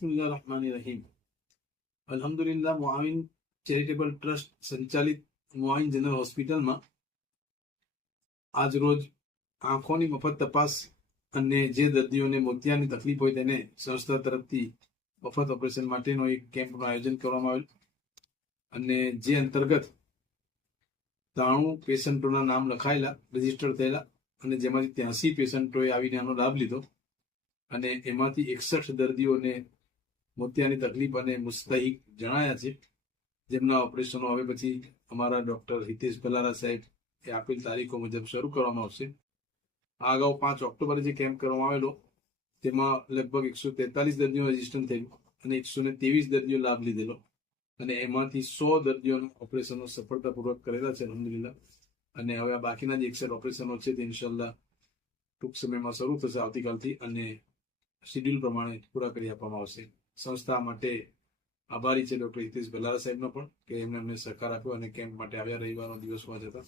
બિસ્મિલ્લાહિર્રહમાનિર્રહીમ. અલ્હમ્દુલિલ્લાહ મુઆવિન charitable trust સંચાલિત મુઆવિન general હોસ્પિટલમાં આજ રોજ આંખોની મફત તપાસ અને જે દર્દીઓને મોતિયાની તકલીફ હોય તેને સંસ્થા તરફથી મફત ઓપરેશન માટેનો એક કેમ્પનું આયોજન કરવામાં આવેલ અને જે અંતર્ગત 93 પેશન્ટોના નામ લખાયેલા, રજીસ્ટર થયેલા અને જેમાંથી 83 પેશન્ટોએ આવીને આનો લાભ લીધો અને એમાંથી 61 દર્દીઓને મોતિયાની તકલીફ અને મુસ્તહિક જણાયા છે, જેમના ઓપરેશનો હવે પછી અમારા ડોક્ટર હિતેશ ભલારા સાહેબ એ આપેલ તારીખો મુજબ શરૂ કરવામાં આવશે. આ અગાઉ 5 ઓક્ટોબરે જે કેમ્પ કરવામાં આવેલો તેમાં લગભગ 143 દર્દીઓ રજીસ્ટર થયેલું અને 123 દર્દીઓ લાભ લીધેલો અને એમાંથી 100 દર્દીઓના ઓપરેશનો સફળતાપૂર્વક કરેલા છે અલ્હમ્દુલિલ્લાહ. અને હવે આ બાકીના જે 61 ઓપરેશનો છે તે ઇન્શાલ્લાહ ટૂંક સમયમાં શરૂ થશે આવતીકાલથી અને શેડ્યુલ પ્રમાણે પૂરા કરી આપવામાં આવશે. સંસ્થા માટે આભારી છે ડોક્ટર હિતેશ ભલારા સાહેબનો પણ કે એમને અમને સહકાર આપ્યો અને કેમ્પ માટે આવ્યા રવિવારનો દિવસ હોવા છતાં.